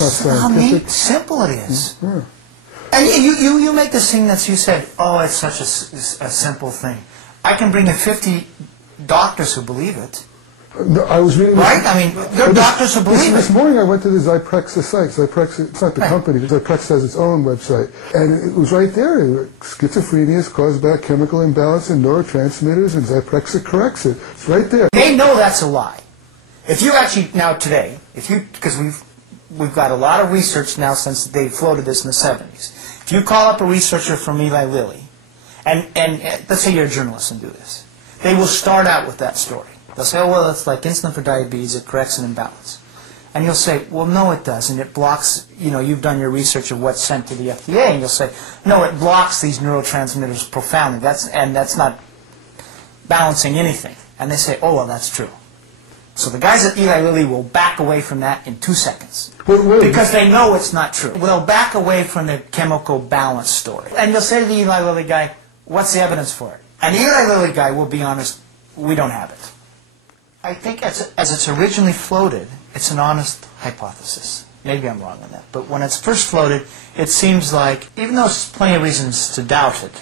how simple it is. Yeah. And you make this thing that you said, oh, it's such a simple thing. I can bring in 50 doctors who believe it. No, I was reading right? I mean, there are doctors who believe it. This morning I went to the Zyprexa site. Zyprexa, it's not the company, Zyprexa has its own website. And it was right there. Schizophrenia is caused by a chemical imbalance in neurotransmitters, and Zyprexa corrects it. It's right there. They know that's a lie. If you actually, now today, because we've got a lot of research now since they floated this in the 70s. If you call up a researcher from Eli Lilly, and let's say you're a journalist and do this, they will start out with that story. They'll say, oh, well, it's like insulin for diabetes, it corrects an imbalance. And you'll say, well, no, it doesn't. It blocks, you've done your research of what's sent to the FDA, and you'll say, no, it blocks these neurotransmitters profoundly. That's not balancing anything. And they say, oh, well, that's true. So the guys at Eli Lilly will back away from that in 2 seconds. Because they know it's not true. They'll back away from the chemical balance story. And you'll say to the Eli Lilly guy, what's the evidence for it? And the Eli Lilly guy will be honest, we don't have it. I think as it's originally floated, it's an honest hypothesis. Maybe I'm wrong on that. But when it's first floated, it seems like, even though there's plenty of reasons to doubt it,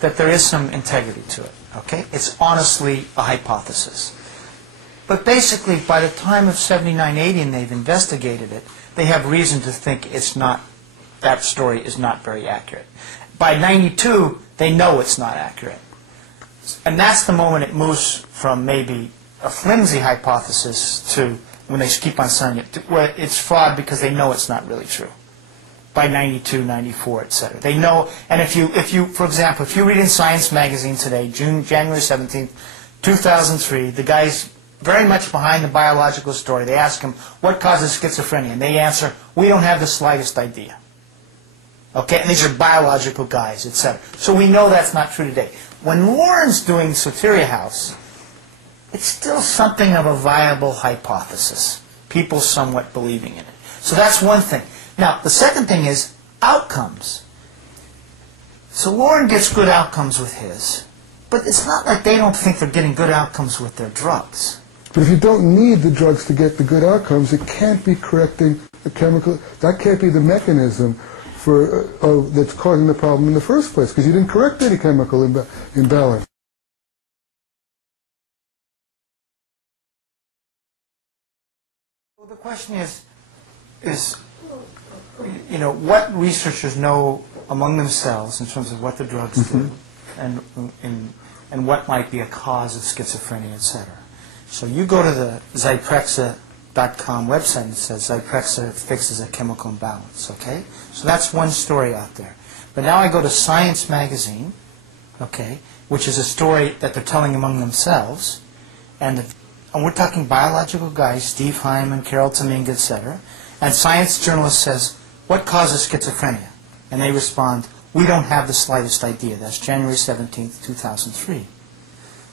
that there is some integrity to it. Okay? It's honestly a hypothesis. But basically, by the time of 79, 80, and they've investigated it, they have reason to think that story is not very accurate. By 92, they know it's not accurate. And that's the moment it moves from maybe a flimsy hypothesis to, when they keep on saying it, where it's fraud because they know it's not really true. By 92, 94, etc. They know, and if you, for example, if you read in Science magazine today, January 17th, 2003, the guy's very much behind the biological story. They ask him, what causes schizophrenia? And they answer, we don't have the slightest idea. Okay, and these are biological guys, etc. So we know that's not true today. When Loren's doing Soteria House, it's still something of a viable hypothesis. People somewhat believing in it. So that's one thing. Now, the second thing is outcomes. So Loren gets good outcomes with his, but it's not like they don't think they're getting good outcomes with their drugs. But if you don't need the drugs to get the good outcomes, it can't be correcting the chemical. That can't be the mechanism for that's causing the problem in the first place, because you didn't correct any chemical imbalance. Well, the question is, what researchers know among themselves in terms of what the drugs do, and what might be a cause of schizophrenia, etc. So you go to the Zyprexa.com website and it says Zyprexa fixes a chemical imbalance, okay? So that's one story out there. But now I go to Science magazine, okay, which is a story that they're telling among themselves, and we're talking biological guys, Steve Hyman, Carol Domingue, etc. And Science journalist says, what causes schizophrenia? And they respond, we don't have the slightest idea. That's January 17th, 2003.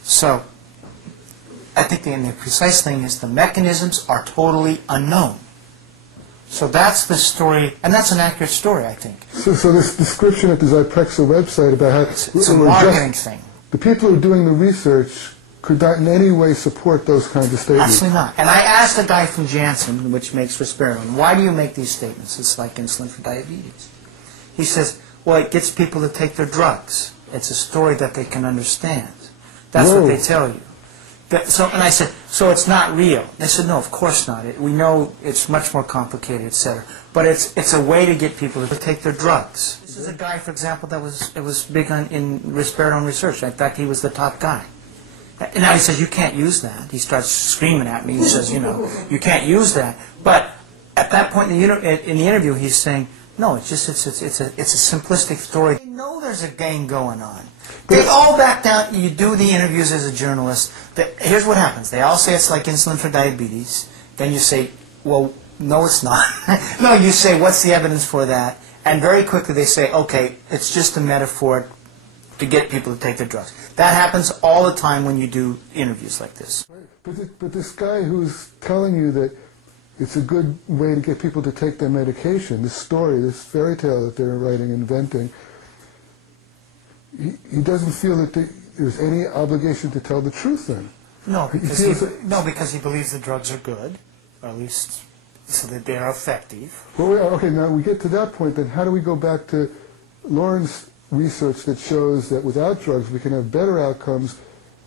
So I think the precise thing is the mechanisms are totally unknown. So that's the story, and that's an accurate story, I think. So this description at the Zyprexa website about how it's a marketing thing. The people who are doing the research could not in any way support those kinds of statements. Absolutely not. And I asked a guy from Janssen, which makes risperidone, why do you make these statements? It's like insulin for diabetes. He says, well, it gets people to take their drugs. It's a story that they can understand. That's what they tell you. And I said, so it's not real? They said, no, of course not. We know it's much more complicated, etc. But it's a way to get people to take their drugs. This is a guy, for example, that was big in risperidone research. In fact, he was the top guy. And now he says, you can't use that. He starts screaming at me. He says, you can't use that. But at that point in the interview, he's saying, no, it's just it's a simplistic story. They know there's a game going on. They all back down. You do the interviews as a journalist. Here's what happens. They all say it's like insulin for diabetes. Then you say, well, no, it's not. No, you say, what's the evidence for that? And very quickly they say, okay, it's just a metaphor to get people to take their drugs. That happens all the time when you do interviews like this. But this guy who's telling you that it's a good way to get people to take their medication, this story, this fairy tale that they're writing, inventing, he doesn't feel that there's any obligation to tell the truth then. No, because he believes the drugs are good, or at least so that they are effective. Well, okay, now we get to that point, then how do we go back to Loren's research that shows that without drugs we can have better outcomes,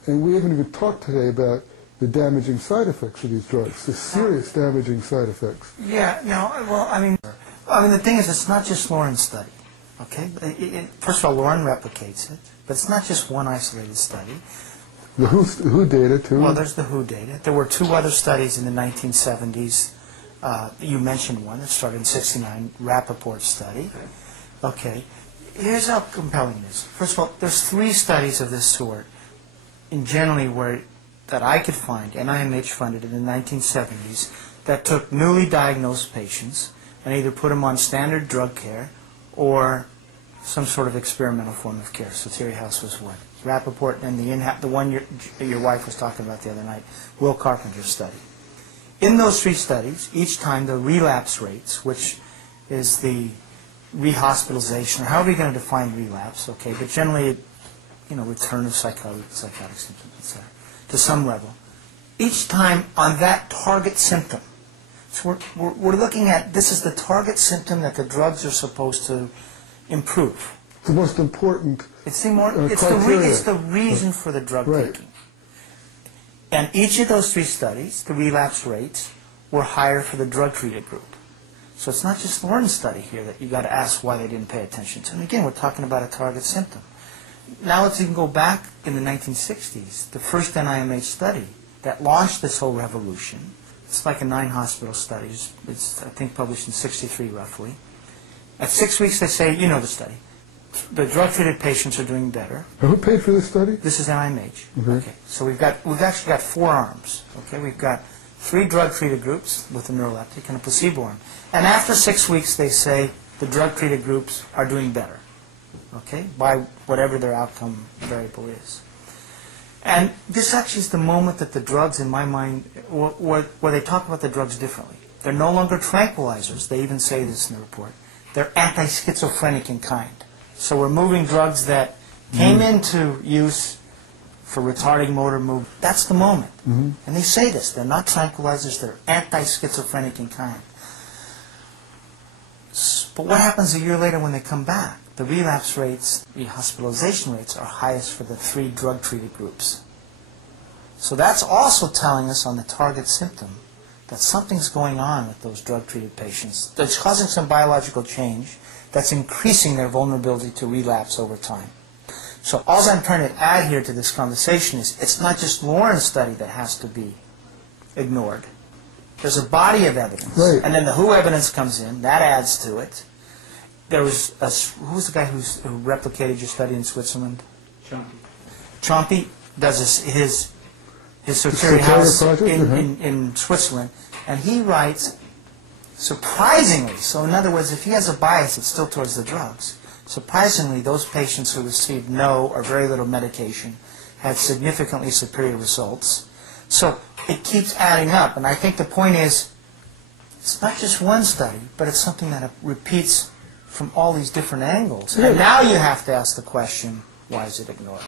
and we haven't even talked today about the damaging side effects of these drugs, the serious damaging side effects. Yeah, no, well, I mean, the thing is, it's not just Loren's study, okay? First of all, Loren replicates it, but it's not just one isolated study. The WHO data, too. Well, there's the WHO data. There were 2 other studies in the 1970s. You mentioned one that started in '69, Rappaport's study. Okay, here's how compelling it is. First of all, there's 3 studies of this sort, in generally that I could find, NIMH funded in the 1970s, that took newly diagnosed patients and either put them on standard drug care or some sort of experimental form of care. Soteria House was one. Rappaport and the one your wife was talking about the other night, Will Carpenter's study. In those 3 studies, each time the relapse rates, which is the rehospitalization, or however you're going to define relapse, okay, but generally, return of psychotic symptoms, etc., to some level. Each time on that target symptom. So we're looking at, this is the target symptom that the drugs are supposed to improve. The most important it's the reason for the drug taking. And each of those 3 studies, the relapse rates were higher for the drug-treated group. So it's not just Loren's study here that you got to ask why they didn't pay attention to. And again, we're talking about a target symptom. Now let's even go back in the 1960s, the first NIMH study that launched this whole revolution. It's like a 9-hospital study. It's, I think, published in '63 roughly. At 6 weeks, they say, you know the study. The drug-treated patients are doing better. Who paid for this study? This is NIMH. Okay. So we've actually got 4 arms. Okay. We've got 3 drug-treated groups with a neuroleptic and a placebo arm. And after 6 weeks, they say the drug-treated groups are doing better. Okay, by whatever their outcome variable is. And this actually is the moment that the drugs, in my mind, where they talk about the drugs differently. They're no longer tranquilizers. They even say this in the report. They're anti-schizophrenic in kind. So we're moving drugs that came into use for retarding motor movement. That's the moment. And they say this. They're not tranquilizers. They're anti-schizophrenic in kind. But what happens a year later when they come back? The relapse rates, the hospitalization rates are highest for the 3 drug-treated groups. So that's also telling us on the target symptom that something's going on with those drug-treated patients that's causing some biological change that's increasing their vulnerability to relapse over time. So all I'm trying to add here to this conversation is it's not just Loren's study that has to be ignored. There's a body of evidence. Right. And then the WHO evidence comes in. That adds to it. There was who was the guy who replicated your study in Switzerland? Chompy does his Soteria House in Switzerland, and he writes surprisingly. So in other words, if he has a bias, it's still towards the drugs. Surprisingly, those patients who received no or very little medication had significantly superior results. So it keeps adding up, and I think the point is, it's not just one study, but it's something that repeats from all these different angles. And now you have to ask the question, why is it ignored?